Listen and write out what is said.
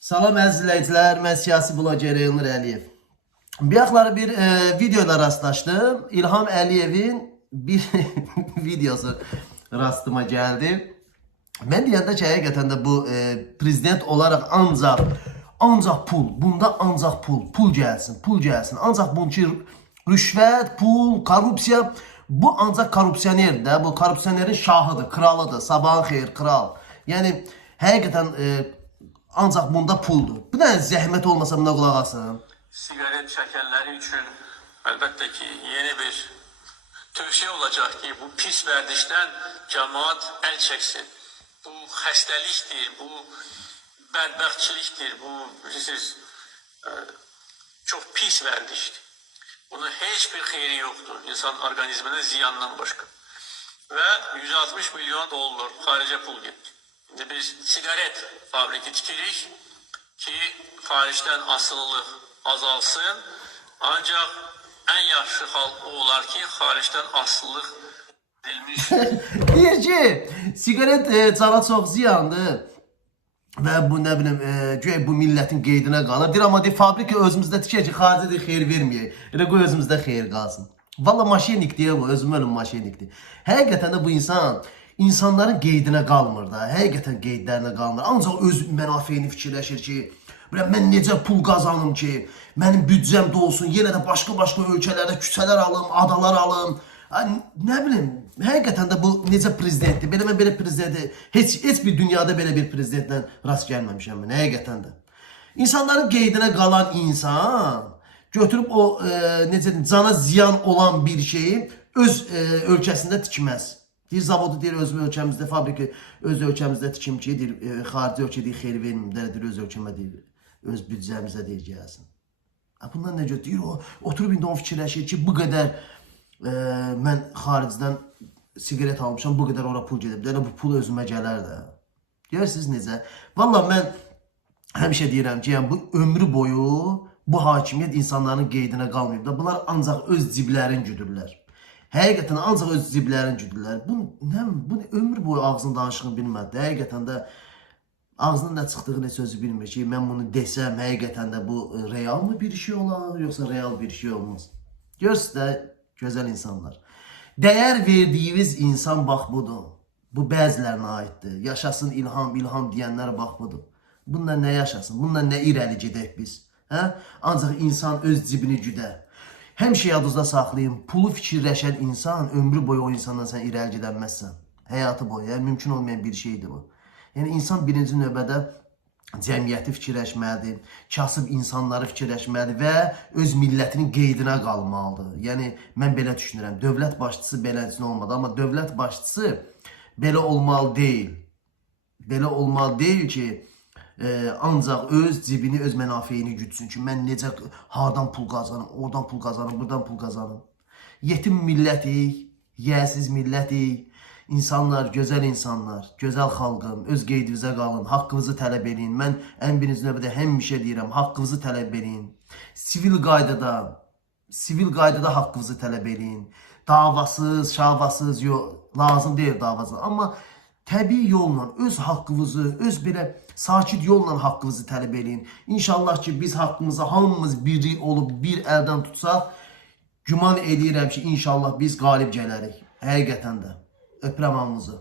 Salam əziz izləyicilər, mən siyasi bloger Elnur Əliyev. Bir axları bir videoyla rastlaşdım. İlham Əliyevin bir videosu rastıma gəldi. Mən deyəndə ki, həqiqətən də bu prezident olaraq ancaq pul, bunda ancaq pul gəlsin. Ancaq bunun ki, rüşvət, pul, korrupsiya, bu ancaq korrupsionerdir də, bu korrupsionerin şahıdır, kralıdır, sabahın xeyir, kral. Yəni, həqiqətən ancaq bunda puldur. Bu da zəhmət olmasa buna qulaq asın. Sigaret çəkənləri üçün əlbəttə ki, yeni bir tövsiyə olacaq ki, bu pis vərdişdən cəmaat əl çəksin. Bu xəstəlikdir, bu bədbəxtçilikdir, bu bilirsiniz, çox pis vərdişdir. Bunun heç bir xeyri yoxdur, insan orqanizminə ziyandan başqa. Və 160 milyon dollar xaricə pul getdi. İndi biz sigaret fabriki tikirik ki, xaricdən asılılıq azalsın. Ancaq ən yaxşı hal o olar ki, xaricdən asılılıq edilmiş. Deyir ki, sigaret cana çox ziyandır. Və bu, nə bilim, güya bu millətin qeydinə qalır. Deyir, amma fabrika özümüzdə tikək ki, xaricdə xeyir verməyək. Elə qoy özümüzdə xeyir qalsın. Valla maşinik deyir bu, özüm ölüm maşinikdir. Həqiqətən də bu insanların qeydinə qalmır da, həqiqətən qeydlərinə qalmır. Ancaq öz mənafeyini fikirləşir ki, mən necə pul qazanım ki, mənim büdcəm də olsun, yenə də başqa ölkələrdə küçələr alım, adalar alım. Nə bilim, həqiqətən də bu necə prezidentdir, belə prezidentdir, heç bir dünyada belə bir prezidentlə rast gəlməmişəm mən, həqiqətən də. İnsanların qeydinə qalan insan götürüb o, necə deyim, cana ziyan olan bir şeyi öz ölkəsində tikməz. Deyir, zavodu deyir, öz ölkəmizdə, fabriki öz ölkəmizdə tikim ki, deyir, xarici ölkə deyir, xeyri verməyim, deyir, öz ölkəmə deyir, öz büdcəmizə deyir, gəlsin. Bundan nə görə deyir, oturub indi onu fikirləşir ki, bu qədər mən xaricdən sigaret almışam, bu qədər ora pul gedib, deyir, bu pul özümə gələr də. Görürsünüz necə? Valla mən həmişə deyirəm ki, yəni, bu ömrü boyu bu hakimiyyət insanların qeydinə qalmayıb da, bunlar ancaq öz ciblərin güdürlər. Həqiqətən ancaq öz ciblərin güdürlər. Bu ömür boyu ağzını danışığını bilmədi. Həqiqətən də ağzının nə çıxdığını sözü bilmir ki, mən bunu desəm, həqiqətən də bu real mı bir şey olar, yoxsa real bir şey olmaz. Görürsünüz də, gözəl insanlar. Dəyər verdiyiniz insan bax budur. Bu bəzilərinə aiddir. Yaşasın İlham deyənlər bax budur. Bununla nə yaşasın, bununla nə irəli gedək biz. Ancaq insan öz cibini güdər. Həmişə yadınızda saxlayın, pulu fikirləşən insan, ömrü boyu o insandan sən irəli gedənməzsən. Həyatı boyu, mümkün olmayan bir şeydir bu. Yəni, insan birinci növbədə cəmiyyəti fikirləşməlidir, kasıb insanları fikirləşməlidir və öz millətinin qeydinə qalmalıdır. Yəni, mən belə düşünürəm, dövlət başçısı beləsinə olmadı, amma dövlət başçısı belə olmalı deyil. Belə olmalı deyil ki, ancaq öz cibini, öz mənafeyini güdsün ki, mən necə hardan pul qazanım, oradan pul qazanım, buradan pul qazanım. Yetim millətik, yiyəsiz millətik, insanlar, gözəl xalqım, öz qeydinizə qalın, haqqınızı tələb edin. Mən ən birinci növbədə həmişə deyirəm, haqqınızı tələb edin. Sivil qaydada haqqınızı tələb edin. Davasız, şavasız, lazım deyil davasız. Amma təbii yolla, öz haqqınızı, öz belə sakit yolla haqqınızı tələb edin. İnşallah ki, biz haqqımızı hamımız biri olub, bir əldən tutsaq, güman edirəm ki, inşallah biz qalib gələrik. Həqiqətən də. Öpürəm hamınızı.